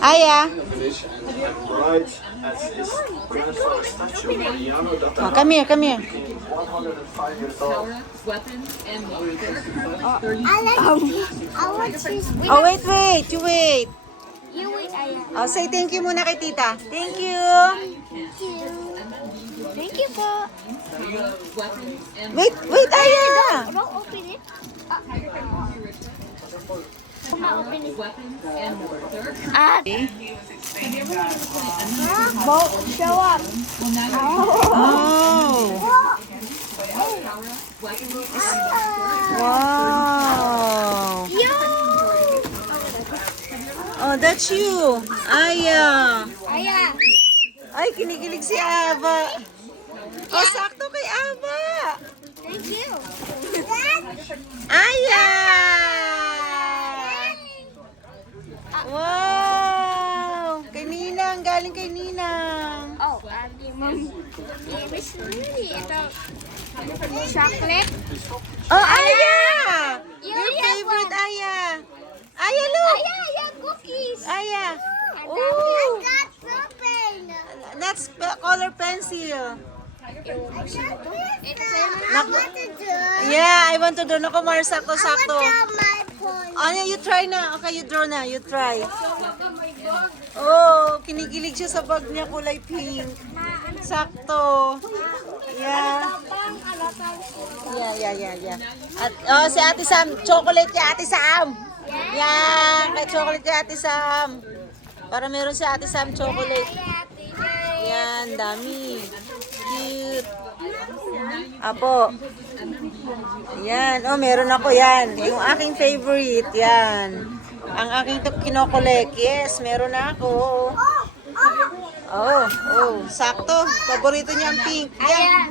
Aya. Right as his grandfather statue, Mariano Oh, Data, come here, come here. 105 years old. Weapons and motor. I want this. Oh, wait, wait. You wait. You wait, Aya. Oh, say thank you muna kay tita. Thank you. Thank you. Thank you po. Weapons and Wait, wait, Aya. Don't open it. Open it. weapons and motor. Show up. Oh. Wow. Yo! Oh, that's you. Aya. Aya. Ay, kinikilig si Ava. Oh, sakto kay Ava. Thank you. Aya. Wow. Kay Ninang. Galing kay Ninang. Oh, Mom. Miss Lily, ito. Chocolate. Oh, Aya. You Your have favorite one. Aya. Aya, look. Aya, cookies. Aya. I Ooh. got something. That's color pencil. Yeah, I want to do. Naku, Mar, sakto-sakto. my phone. Ano, you try na. Okay, you draw na. You try. Oh, kinikilig siya sa bag niya kulay pink. Sakto. Yeah. Yeah. At, oh, si Ate Sam. Chocolate kay Ate Sam. Yan. Kay chocolate kay Ate Sam. Para meron si Ate Sam chocolate. Yan, dami. Cute. Apo. Yan. Oh, meron ako yan. Yung aking favorite. Yan. Ang aking kinokolek. Yes, meron na ako. Oh, sakto. Paborito niya ang pink. Yan.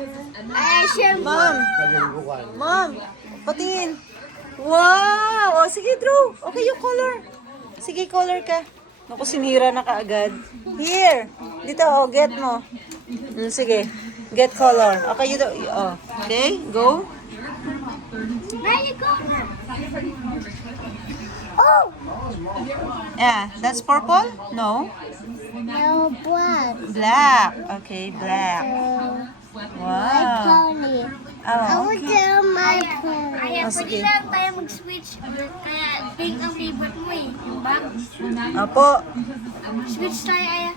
Mom, patingin. Wow! Oh, sige, draw. Okay, yung color. Sige, color ka. Naku, sinira na kaagad. Here. Dito, oh, get mo. Sige. Get color. Okay, you do. Oh. Okay, go. There you go. Oh! Yeah, that's purple? No. No, black. Black. Okay, black. My Wow. pony. Oh, want okay. to my pony. Kaya Oh, pwede sige. lang tayo mag-switch. Kaya pink ang favorite mo eh. Yung bag. Apo. Switch tayo, Aya.